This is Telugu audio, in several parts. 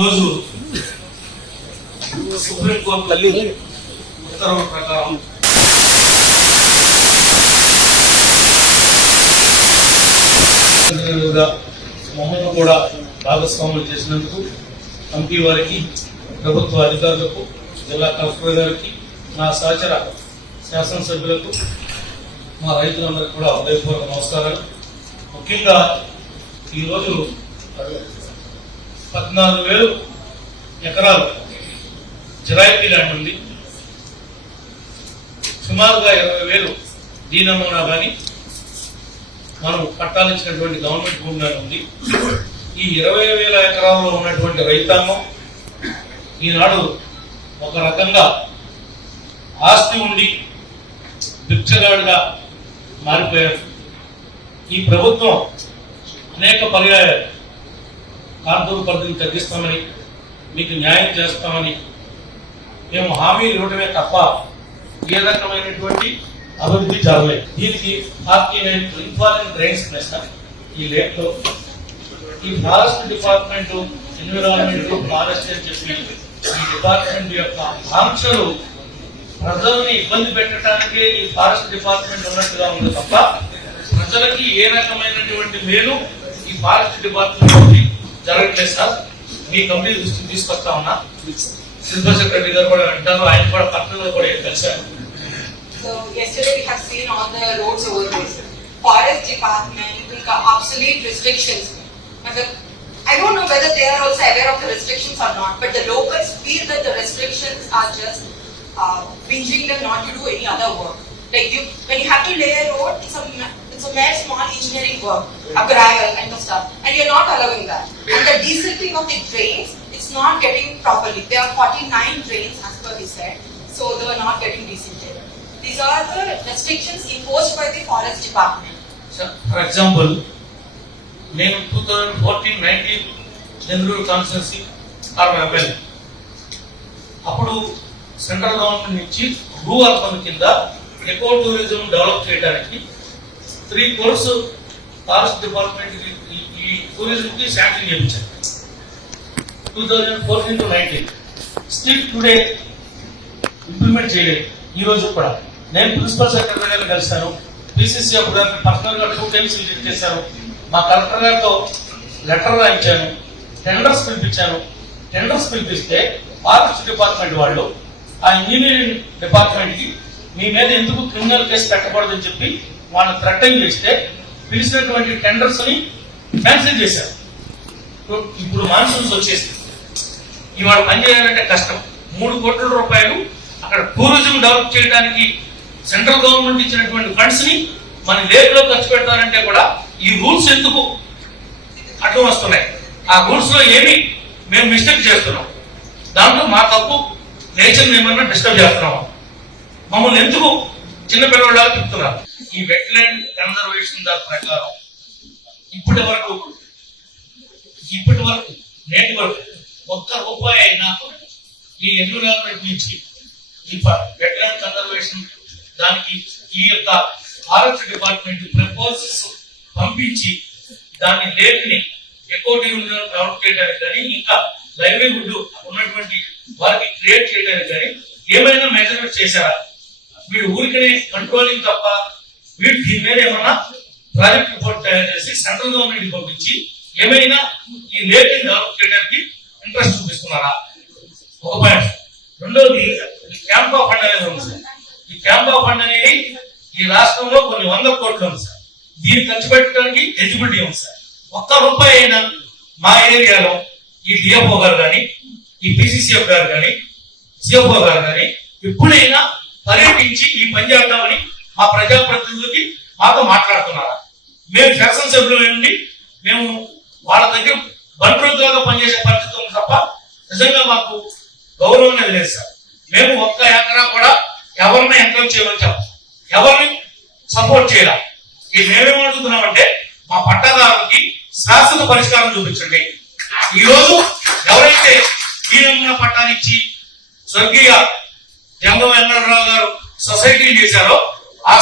రోజు సుప్రీంకోర్టు ఉత్తర్వుల ప్రకారం మమ్మల్ని కూడా భాగస్వాములు చేసినందుకు కమిటీ వారికి, ప్రభుత్వ అధికారులకు, జిల్లా కలెక్టర్ గారికి, నా సహచర శాసనసభ్యులకు, మా రైతులందరికీ కూడా హృదయపూర్వక నమస్కారాలు. ముఖ్యంగా ఈరోజు 14,000 ఎకరాలు జిరాయితీ ల్యాండ్ ఉంది. సుమారుగా 20,000 డీ నమూనా కానీ మనం పట్టాలిచ్చినటువంటి గవర్నమెంట్ భూమి కానీ ఉంది. ఈ 20,000 ఎకరాల్లో ఉన్నటువంటి రైతాంగం ఈనాడు ఒక రకంగా ఆస్తి ఉండి భిక్షగాడుగా మారిపోయారు. ఈ ప్రభుత్వం అనేక పర్యాయాలు కాంటూరు పరిధిని తగ్గిస్తామని, మీకు న్యాయం చేస్తామని మేము హామీలు ఇవ్వడమే తప్ప ఏ రకమైనటువంటి అభివృద్ధి జరగలేదు. దీనికి ఇంపార్టెంట్ రైన్స్ వేస్తాను. ఈ లేట్లో ఈ ఫారెస్ట్ డిపార్ట్మెంట్, ఎన్విరాన్మెంట్, ఫారెస్ట్ అని చెప్పి ఈ డిపార్ట్మెంట్ యొక్క ఆంక్షలు ప్రజల్ని ఇబ్బంది పెట్టడానికే ఈ ఫారెస్ట్ డిపార్ట్మెంట్ ఉన్నట్టుగా ఉంది తప్ప ప్రజలకి ఏ రకమైనటువంటి మేలు ఈ ఫారెస్ట్ డిపార్ట్మెంట్ జరగట్లేదు సార్. మీ కంపెనీ దృష్టికి తీసుకొస్తా ఉన్నా. శిల్ప సెక్రటరీ గారు కూడా అంటారు, ఆయన కూడా పట్టణంలో కూడా కలిశారు. So yesterday we have seen all the roads over there. Forest department obsolete restrictions. I don't know whether they are also aware of the restrictions or not, but the locals feel that the restrictions are just pinching them not to do any other work. Like when you have to lay a road, it's a mere small engineering work, a gravel kind of stuff, and you're not allowing that. And the desilting of the drains, it's not getting properly. There are 49 drains as per he said, so they are not getting desilted. These are the restrictions imposed by the forest department. So, for example, నేను 2014-19 నెల్లూరు కాన్స్టిట్యున్సీ ఆర్వెల్ అప్పుడు సెంట్రల్ గవర్నమెంట్ నుంచి రూ అర్బన్ కింద ఎకో టూరిజం డెవలప్ చేయడానికి 3 crores ఫారెస్ట్ డిపార్ట్మెంట్ ఈ టూరిజం కి శాంక్షన్ చేయించారు 2014-19. స్టిల్ టుడే ఇంప్లిమెంట్ చేయలేదు. ఈ రోజు కూడా నేను ప్రిన్సిపల్ సెక్రటరీ గారిని కలిశాను, పిసిసి గారిని పర్సనల్ గా 2 times విజిట్ చేశాను, మా కలెక్టర్ గారితో లెటర్ రాయించాను, టెండర్స్ పిలిపించాను. టెండర్స్ పిలిపిస్తే ఫారెస్ట్ డిపార్ట్మెంట్ వాళ్ళు ఆ ఇంజనీరింగ్ డిపార్ట్మెంట్ కి మీ మీద ఎందుకు క్రిమినల్ కేసు పెట్టకూడదని చెప్పి వాళ్ళ థ్రెటన్ చేస్తే పిలిచినటువంటి టెండర్స్ ని క్యాన్సిల్ చేశారు. ఇప్పుడు మాన్సూన్స్ వచ్చేసి ఇవాళ పనిచేయాలంటే కష్టం. 3 కోట్ల రూపాయలు అక్కడ టూరిజం డెవలప్ చేయడానికి సెంట్రల్ గవర్నమెంట్ ఇచ్చినటువంటి ఫండ్స్ ని మన లేక్ లో ఖర్చు పెడతారంటే కూడా ఈ రూల్స్ ఎందుకు అడ్డం వస్తున్నాయి? ఆ రూల్స్ లో ఏమి మేము మిస్టేక్ చేస్తున్నాం? దాంట్లో మా తప్పు నేచర్ ఏమన్నా డిస్టర్బ్ చేస్తున్నాం? మమ్మల్ని ఎందుకు చిన్న పిల్లవాళ్ళగా చెప్తున్నారు? ఈ వెట్లాండ్ కన్జర్వేషన్ దాని ప్రకారం ఇప్పటి వరకు నేటి వరకు ₹1 అయినా ఈ ఎన్విరాన్మెంట్ నుంచి ఈ వెట్లాండ్ కన్జర్వేషన్ దానికి ఈ యొక్క ఫారెస్ట్ డిపార్ట్మెంట్ ప్రపోజల్స్ పంపించి దాన్ని లేక్ని ఎకో టూరిజం డెవలప్ చేయడానికి కానీ ఇంకా లైవ్లీహుడ్ ఉన్నటువంటి వారికి క్రియేట్ చేయడానికి కానీ ఏమైనా మెజర్మెంట్ చేశారా? వీడు ఊరికనే కంట్రోలింగ్ తప్ప వీడు దీని మీద ఏమన్నా ప్రాజెక్ట్ రిపోర్ట్ తయారు చేసి సెంట్రల్ గవర్నమెంట్ పంపించి ఏమైనా ఈ లేక్ డెవలప్ చేయడానికి ఇంట్రెస్ట్ చూపిస్తున్నారా? ఒక పాయింట్. రెండోది ఈ క్యాంపా ఫండ్ అనేది ఉంది సార్. ఈ క్యాంపా ఫండ్ అనేది ఈ రాష్ట్రంలో కొన్ని 100 కోట్లు ఉంది సార్. దీన్ని ఖర్చు పెట్టడానికి ఎలిజిబిలిటీ ఉంది సార్. ₹1 అయినా మా ఏరియాలో ఈ డిఎఫ్ఓ గారు కానీ, ఈ పిసిసిఎఫ్ గారు కానీ, సిఎఫ్ఓ గారు కానీ ఎప్పుడైనా పర్యటించి ఈ పని చేద్దామని మా ప్రజాప్రతినిధులకి మాతో మాట్లాడుతున్నారా? మేము శాసనసభ్యులు నుండి మేము వాళ్ళ దగ్గర బంట్రోద్యోగా పనిచేసే పరిస్థితి ఉంది తప్ప నిజంగా మాకు గౌరవం అనేది లేదు సార్. మేము 1 ఎకరా కూడా ఎవరిని ఎంకరేజ్ చేయమని చెప్పాం, ఎవరిని సపోర్ట్ చేయాలి. మేమేమడుగుతున్నామంటే మా పట్టాదారులకి శాశ్వత పరిష్కారం చూపించండి. ఈ రోజు ఎవరైతే ఈ నమూనా పట్టానిచ్చి స్వర్గీయ జంగం వెంకటరావు గారు సొసైటీ చేశారో ఆ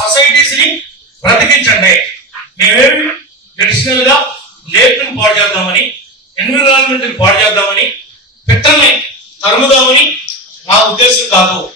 సొసైటీస్ ని బ్రతికించండి. మేమేమి అడిషనల్ గా లేక్ ను పాడు చేద్దామని ఎన్విరాన్మెంట్ పాడు చేద్దామని పిట్టల్ని తరుముదామని నా ఉద్దేశం కాదు.